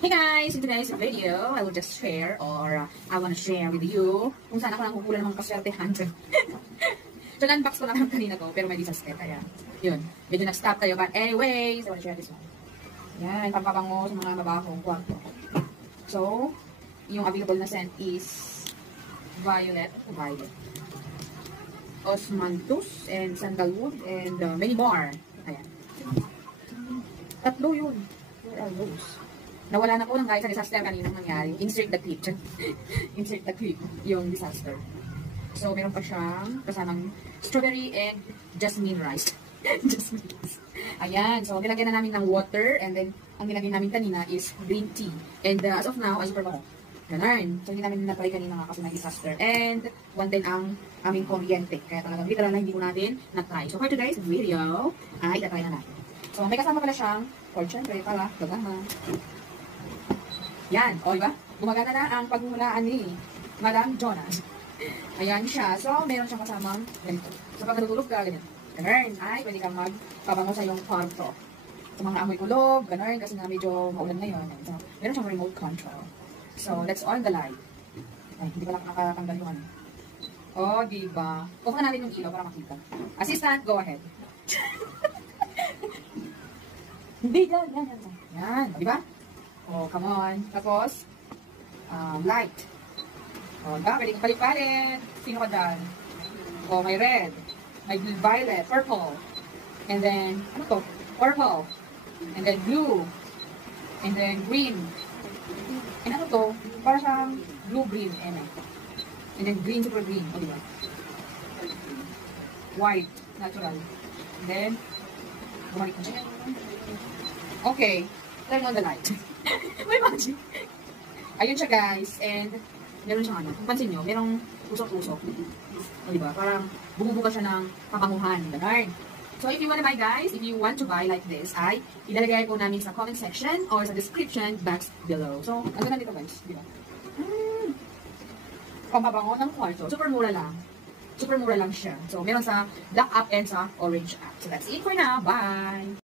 Hey guys! In today's video, I will just share or I want to share with you kung saan ako lang kukulan ng kaswertehan. So, na-unbox ko naman kanina ko, pero may disaster. Kaya, yun. Medyo nag-stop tayo. But anyways, I want to share this one. Yan, pampabango sa mga mabahong kwarto. So, yung available na scent is violet, osmanthus, and sandalwood, and many more. Ayan. Tatlo yun. Where are those? Nawala na po ng guys sa disaster kanina nangyari. Insert the clip. Insert the clip. Yung disaster. So, meron pa siyang kasamang strawberry and jasmine rice. Jasmine rice. Ayan. So, nilagyan na namin ng water and then, ang nilagyan namin kanina is green tea. And as of now, ay super bango. Ganun. So, hindi namin na-try kanina nga kasi ng disaster. And, one din ang aming kuryente. Kaya talagang literal na hindi ko natin na-try. So, for today's video, ay itatry na natin. So, may kasama pala siyang, or syempre pala, gagama. Yan. O, diba? Gumagana na ang pagmulaan ni Madam Jonas. Ayan siya. So, meron siyang kasamang ganito. So, pag natutulog ka, ganyan. Ganun. Ay, pwede kang magpabango sa iyong kwarto. Sa mga amoy kulog, ganun. Kasi nga medyo maulan ngayon. So, meron siyang remote control. So, let's on the light. Ay, hindi pa lang nakakatanggal yung ano. O, diba? Off na natin yung ilaw para makita. Assistant, go ahead. Hindi, yan. Yan, diba? Oh, come on. Tapos, light. Oh, diba? Pwede kang palit-palit. Sino ka dyan? Oh, may red. May violet. Purple. And then, ano to? Purple. And then blue. And then green. And ano to? Para siyang blue-green. And then green, super green. O, diba? White. Natural. And then, bumalik ko siya. Okay. Turn on the light. May magic. Ayun siya guys. And meron siyang ano. Kung pansin nyo, merong usok-usok. O diba? Parang bumubuga siya ng pabanguhan. Ganun. So if you wanna buy guys, if you want to buy like this, ay ilalagay po namin sa comment section or sa description box below. So, ang ganda nito guys. Diba? Pampabango ng kwarto. Super mura lang. Super mura lang siya. So, meron sa black app and sa orange app. So that's it for now. Bye!